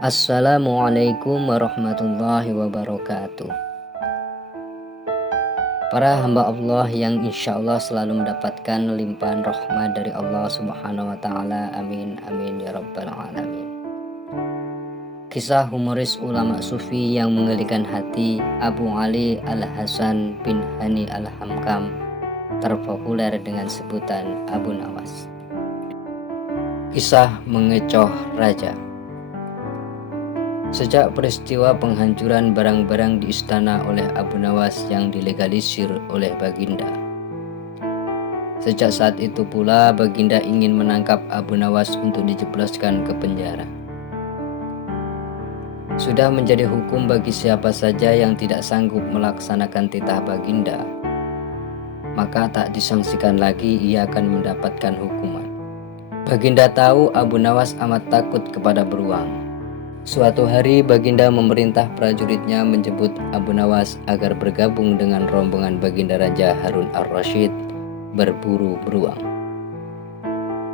Assalamualaikum warahmatullahi wabarakatuh. Para hamba Allah yang insya Allah selalu mendapatkan limpahan rahmat dari Allah Subhanahu wa Ta'ala. Amin amin ya rabbal alamin. Kisah humoris ulama sufi yang menggelikan hati, Abu Ali Al-Hasan bin Hani Al-Hamkam, terpopuler dengan sebutan Abu Nawas. Kisah mengecoh raja. Sejak peristiwa penghancuran barang-barang di istana oleh Abu Nawas yang dilegalisir oleh Baginda, sejak saat itu pula Baginda ingin menangkap Abu Nawas untuk dijebloskan ke penjara. Sudah menjadi hukum bagi siapa saja yang tidak sanggup melaksanakan titah Baginda, maka tak disangsikan lagi ia akan mendapatkan hukuman. Baginda tahu Abu Nawas amat takut kepada beruang. Suatu hari Baginda memerintah prajuritnya menjemput Abu Nawas agar bergabung dengan rombongan Baginda Raja Harun Ar-Rasyid berburu beruang.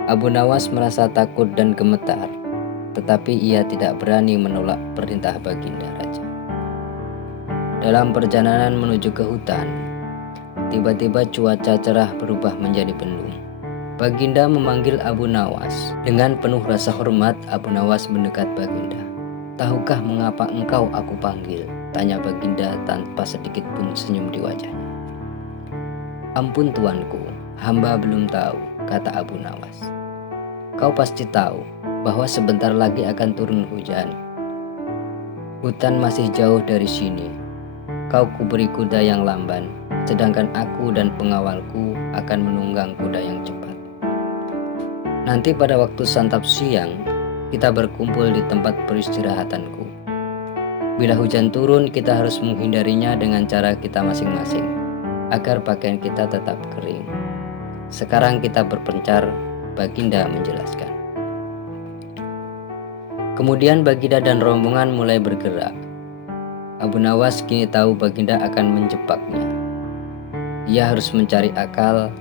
Abu Nawas merasa takut dan gemetar, tetapi ia tidak berani menolak perintah Baginda Raja. Dalam perjalanan menuju ke hutan, tiba-tiba cuaca cerah berubah menjadi mendung. Baginda memanggil Abu Nawas. Dengan penuh rasa hormat, Abu Nawas mendekat Baginda. "Tahukah mengapa engkau aku panggil?" tanya Baginda tanpa sedikit pun senyum di wajahnya. "Ampun tuanku, hamba belum tahu," kata Abu Nawas. "Kau pasti tahu bahwa sebentar lagi akan turun hujan. Hutan masih jauh dari sini. Kau kuberi kuda yang lamban, sedangkan aku dan pengawalku akan menunggang kuda yang cepat. Nanti pada waktu santap siang, kita berkumpul di tempat peristirahatanku. Bila hujan turun, kita harus menghindarinya dengan cara kita masing-masing, agar pakaian kita tetap kering. Sekarang kita berpencar," Baginda menjelaskan. Kemudian Baginda dan rombongan mulai bergerak. Abu Nawas kini tahu Baginda akan menjebaknya. Ia harus mencari akal,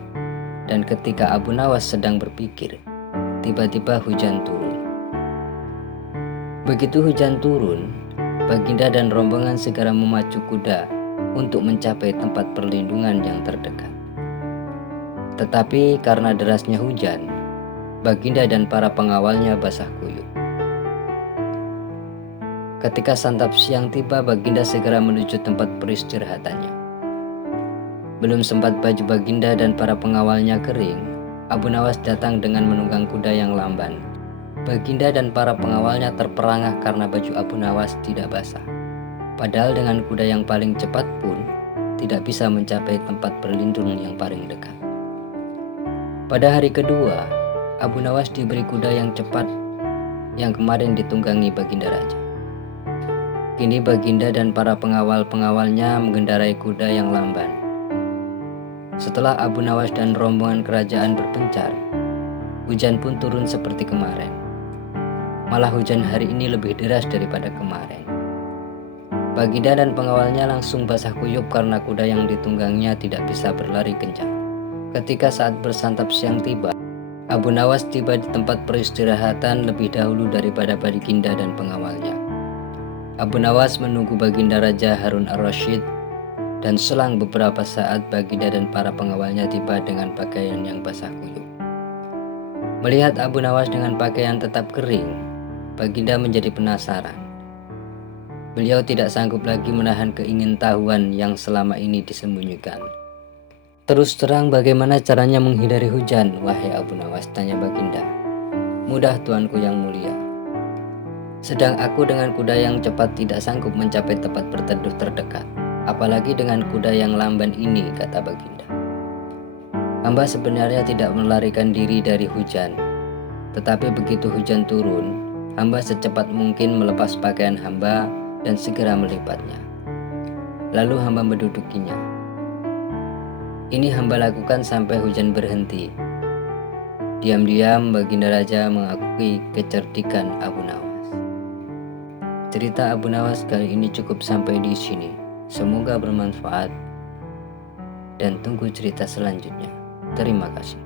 dan ketika Abu Nawas sedang berpikir, tiba-tiba hujan turun. Begitu hujan turun, Baginda dan rombongan segera memacu kuda untuk mencapai tempat perlindungan yang terdekat. Tetapi karena derasnya hujan, Baginda dan para pengawalnya basah kuyup. Ketika santap siang tiba, Baginda segera menuju tempat peristirahatannya. Belum sempat baju Baginda dan para pengawalnya kering, Abu Nawas datang dengan menunggang kuda yang lamban. Baginda dan para pengawalnya terperangah karena baju Abu Nawas tidak basah. Padahal dengan kuda yang paling cepat pun tidak bisa mencapai tempat berlindung yang paling dekat. Pada hari kedua, Abu Nawas diberi kuda yang cepat yang kemarin ditunggangi Baginda Raja. Kini Baginda dan para pengawal-pengawalnya mengendarai kuda yang lamban. Setelah Abu Nawas dan rombongan kerajaan berpencar, hujan pun turun seperti kemarin. Malah hujan hari ini lebih deras daripada kemarin. Baginda dan pengawalnya langsung basah kuyup karena kuda yang ditunggangnya tidak bisa berlari kencang. Ketika saat bersantap siang tiba, Abu Nawas tiba di tempat peristirahatan lebih dahulu daripada Baginda dan pengawalnya. Abu Nawas menunggu Baginda Raja Harun Ar-Rasyid, dan selang beberapa saat Baginda dan para pengawalnya tiba dengan pakaian yang basah kuyup. Melihat Abu Nawas dengan pakaian tetap kering, Baginda menjadi penasaran. Beliau tidak sanggup lagi menahan keingintahuan yang selama ini disembunyikan. "Terus terang, bagaimana caranya menghindari hujan, wahai Abu Nawas?" tanya Baginda. "Mudah tuanku yang mulia. Sedang aku dengan kuda yang cepat tidak sanggup mencapai tempat berteduh terdekat, apalagi dengan kuda yang lamban ini," kata Baginda. "Hamba sebenarnya tidak melarikan diri dari hujan, tetapi begitu hujan turun, hamba secepat mungkin melepas pakaian hamba dan segera melipatnya. Lalu hamba mendudukinya. Ini hamba lakukan sampai hujan berhenti." Diam-diam Baginda Raja mengakui kecerdikan Abu Nawas. Cerita Abu Nawas kali ini cukup sampai di sini. Semoga bermanfaat, dan tunggu cerita selanjutnya. Terima kasih.